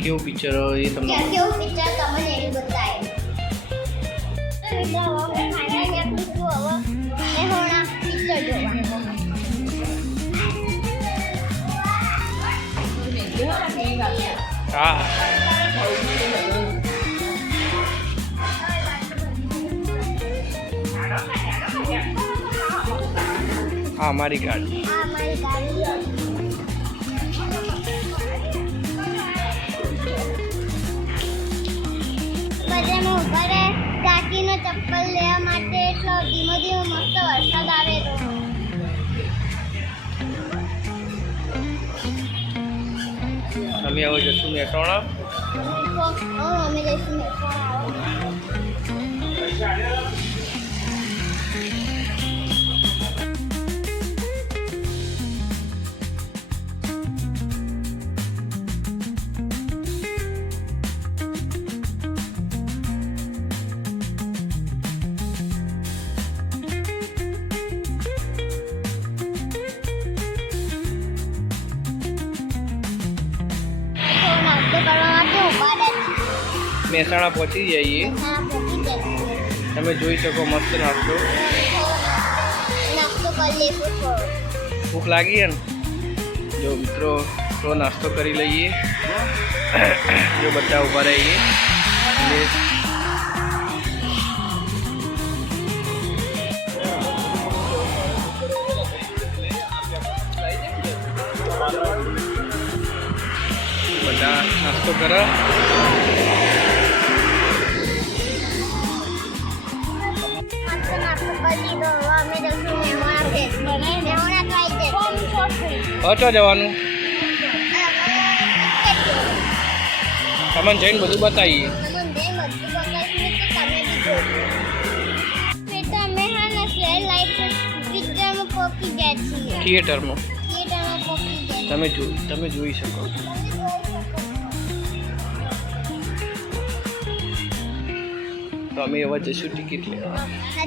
કેવું પિક્ચર એ તમને કેવું પિક્ચર તમને એવી બતાય હા હા મારી ગાડી કાકીનો ચપ્પલ લેવા માટે એટલો ધીમો ધીમો મસ્ત વરસાદ આવે તો અમે આવો જશું મહેસાણા અમે જઈશું મહેસાણા મહેસાણા પહોંચી જઈએ તમે જોઈ શકો મસ્ત નાસ્તો ભૂખ લાગી છે ને જો મિત્રો થોડો નાસ્તો કરી લઈએ જો બધા ઊભા રહીએ બધા નાસ્તો કરો અચો જવાનું તમને જઈને બધું બતાવીએ થિયેટરમાં તમે જોઈ શકો તો અમે હવે જઈશું ટિકિટ લેવા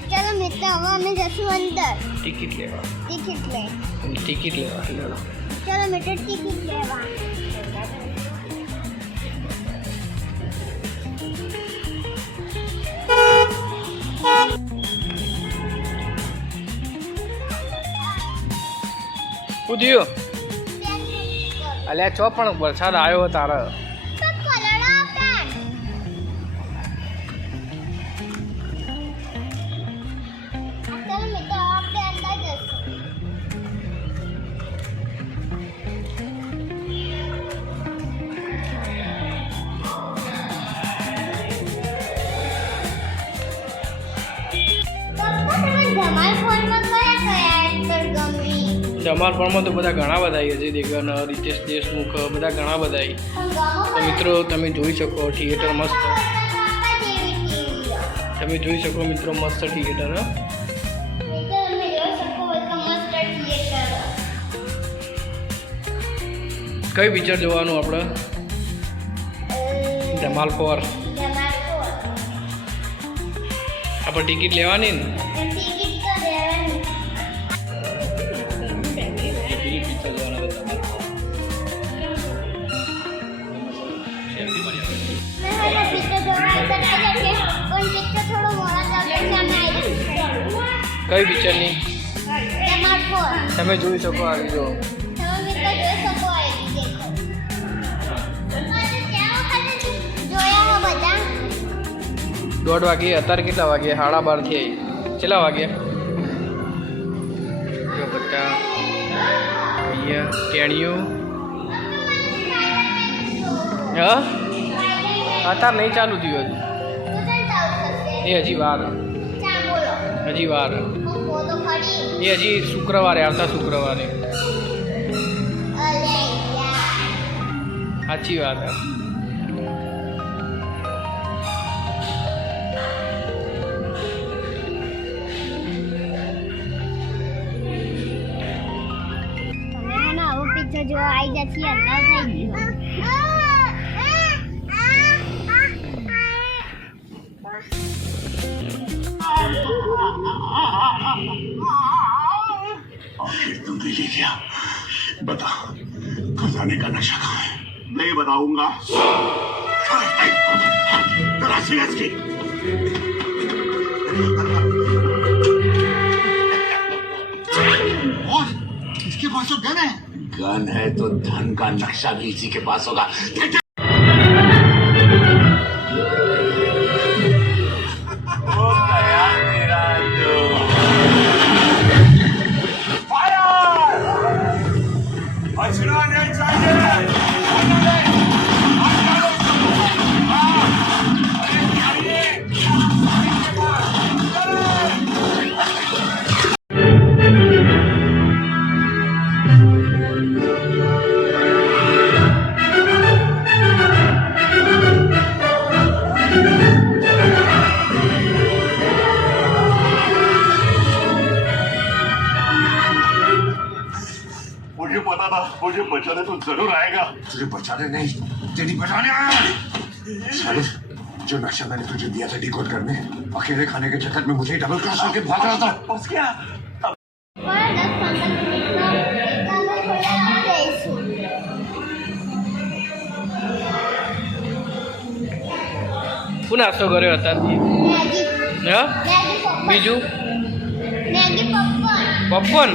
ચાલો મિત્રો હવે અમે જશું અંદર ટિકિટ લેવા ટિકિટ લેવા ચાલો મિત્રો ટિકિટ લેવા શું થયું અલ્યા ચો પણ વરસાદ આવ્યો તારા જમાલપુરમાં તો બધા ઘણા બધા છે દેગન રીતેશ દેશમુખ બધા ઘણા બધા તો મિત્રો તમે જોઈ શકો થિયેટર મસ્ત તમે જોઈ શકો મિત્રો મસ્ત થિયેટર કઈ પિક્ચર જોવાનું આપણે જમાલપુર આપણે ટિકિટ લેવાની ને કઈ પિક્ચરની તમે જોઈ શકો આવી જો 1:30 વાગે અત્યારે કેટલા વાગે 12:30 થી કેટલા વાગે જો બધા અહીંયા ટેણીઓ હા અત્યારે નહીં ચાલુ થયું હજુ એ હજી વાર એ હજી શુક્રવારે આવતા શુક્રવારે સાચી વાત જો આવી જતી અંદર થઈ ગયું आखिर तुम भी ले गया बता खजाने का नशा कहाँ है नहीं बताऊंगा। तलाशी है इसकी। और इसके पास तो गन है। गन है तो धन का नक्शा भी इसी के पास होगा। मुझे पता था मुझे बचाने तो जरूर आएगा। तुझे बचाने नहीं, तेरी बचाने आया। साले, जो नक्शा मैंने तुझे दिया था डिकोड करने, अकेले खाने के चक्कर में मुझे डबल क्रॉस करके भाग रहा था। बस क्या? पर 10-15 મિનિટનો એકદમ થોડા રહીશું. શું નાસ્તો કર્યો અત્યારથી? મેગી હા પોપકોર્ન. બીજું મેગી પોપકોર્ન. પોપકોર્ન.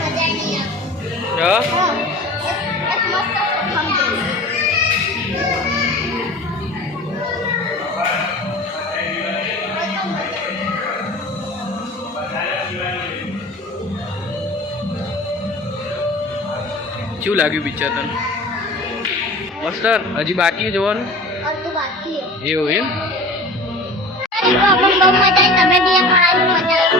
મજા નહીં આવે. હા હા, એક મસ્ત પોપકોર્ન. શું લાગ્યું પિક્ચર તને? મસ્ત. હજી બાકી જોવાનું અડધું બાકી છે. એવું એમ? પણ બહુ મજા આવી. તમે બી એકવાર આવો, મજા આવે.